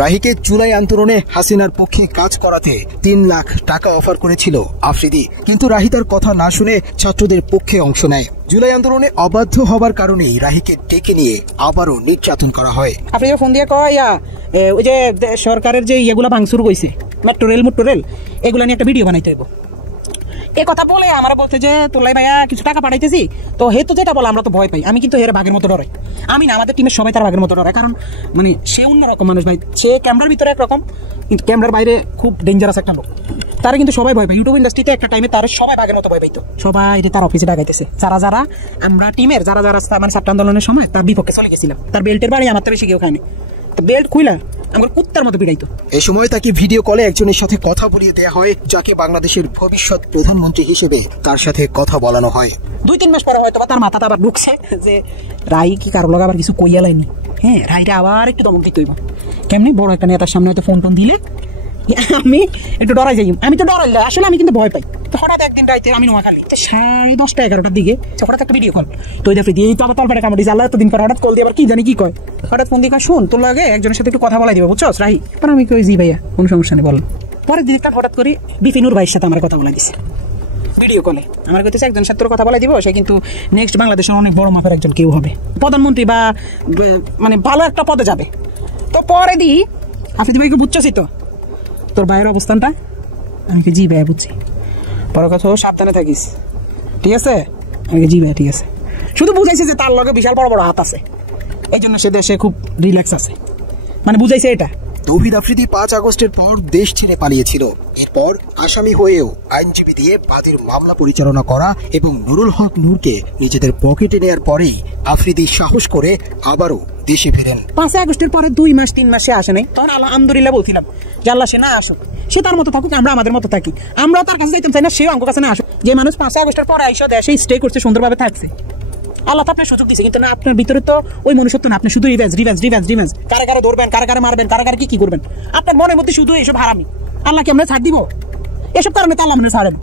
রাহিকে জুলাই আন্দোলনে হাসিনার পক্ষে কাজ করাতে ৩ লাখ টাকা অফার করেছিল আফ্রিদি, কিন্তু রাহি তার কথা না শুনে ছাত্রদের পক্ষে অংশ নেয়। জুলাই আন্দোলনে অবাধ্য হবার কারণেই রাহিকে ডেকে নিয়ে আবারও নির্যাতন করা হয়। আপনি ফোন দিয়ে কয় ওই যে সরকারের যে ইয়েগুলো ভাঙচুর কইছে, মেট্রো রেল এগুলো নিয়ে একটা ভিডিও বানাইতে হইব। এ কথা বলে আমরা বলতে যে তোলাই ভাইয়া কিছু টাকা পাঠাইতেছি, তো হে তো যেটা বলে আমরা তো ভয় পাই। আমি কিন্তু এর বাঘের মতো ডরাই। আমি না, আমাদের টিমের সবাই তার বাঘের মতো ডরায়, কারণ মানে সে অন্যরকম মানুষ ভাই। সে ক্যামেরার ভিতরে একরকম, কিন্তু ক্যামেরার বাইরে খুব ডেঞ্জারাস একটা লোক। তারা কিন্তু সবাই ভয় পায়। ইউটিউব ইন্ডাস্ট্রিতে একটা টাইমে তার সবাই বাঘের মতো ভয় পাইতো। সবাই তার অফিসে ডাকাইতেছে, যারা আমরা টিমের যারা মানে ছাত্র আন্দোলনের সময় তার বিপক্ষে চলে গেছিলাম। তার বেল্টের বাড়ি আমার তো বেশি কেউ খায়নি, বেল্ট খুইলা আমার কুত্তার মতো পিড়াইতো। এই সময় তাকে ভিডিও কলে একজনের সাথে কথা বলিয়ে দেওয়া হয়, যাকে বাংলাদেশের ভবিষ্যৎ প্রধানমন্ত্রী হিসেবে তার সাথে কথা বলানো হয়। 2-3 মাস পরে হয়তো তার মাথাটা আবার ঢুকছে যে রাই কি কারো লগা আবার কিছু কইয়া লাইনি। হ্যাঁ, রাইটা আবার একটু দমক দিতে হইব। কেমনি বড় একটা নেতার সামনে হয়তো ফোন দিলে আমি একটু ডরাই যাই। আমি তো ডরাই, আসলে আমি কিন্তু ভয় পাই। তো হঠাৎ একদিন রাইতে আমি নোয়াখালী 10:30-11টার দিকে হঠাৎ একটা ভিডিও কল, তো দেখি দিয়ে তো আবার তলপেটে কামড়ি জ্বালা। এতদিন পর হঠাৎ কল দিয়ে আবার কি জানি কি কয়, হঠাৎ ফোন দিয়ে শোন তোর লাগে একজনের সাথে একটু কথা বলাই দিবে, বুঝছস রাহি? আমি কই জি ভাইয়া, কোনো সমস্যা নেই, বল। পরের দিন একটা হঠাৎ করে বিপিনুর ভাইয়ের সাথে আমার কথা বলাই দিছে ভিডিও কলে। আমার কাছে একজন সাথে কথা বলাই দিব, সে কিন্তু নেক্সট বাংলাদেশের অনেক বড় মাপের একজন কেউ হবে, প্রধানমন্ত্রী বা মানে ভালো একটা পদে যাবে। তো পরে দি আফ্রিদি ভাইকে বুঝছি তো তোর ভাইয়ের অবস্থানটা? আমি জি ভাইয়া বুঝছি, পরে কথা সাবধানে থাকিস, ঠিক আছে? আমি জি ভাইয়া ঠিক আছে। শুধু বুঝাইছে যে তার লগে বিশাল বড় বড় হাত আছে, এই জন্য সে দেশে খুব রিল্যাক্স আছে, মানে বুঝাইছে এটা। তৌহিদ আফ্রিদি 5 আগস্টের পর দেশ ছেড়ে পালিয়েছিল। এরপর আসামি হয়েও আইনজীবী দিয়ে বাদীর মামলা পরিচালনা করা এবং নুরুল হক নূরকে নিজেদের পকেটে নেওয়ার পরেই আফ্রিদি সাহস করে আবারও দেশে ফিরেন। 5 আগস্টের পরে 2 মাস 3 মাস সে আসে নাই, তখন আলহামদুলিল্লাহ বলছিলাম যে আল্লাহ সে না আসুক, সে তার মতো থাকুক, আমরা আমাদের মতো থাকি। আমরাও তার কাছে যাইতাম চাই না, সেও আমার কাছে না আসুক। যে মানুষ 5 আগস্টের পরে আইসা দেশে স্টে করছে, সুন্দরভাবে থাকছে, আল্লাহ তো আপনার সুযোগ দিচ্ছে, কিন্তু না আপনার ভিতরে তো ওই মনুষ্যত্ব না। আপনি শুধু রিভেঞ্জ, কারে কারে ধরবেন, কারে কারে মারবেন, কারে কারে কি করবেন, আপনার মনের মধ্যে শুধু এইসব হারামি। আল্লাহ কি আমরা ছাড় দিব? এসব কারণে তো আল্লাহ মনে ছাড়েন।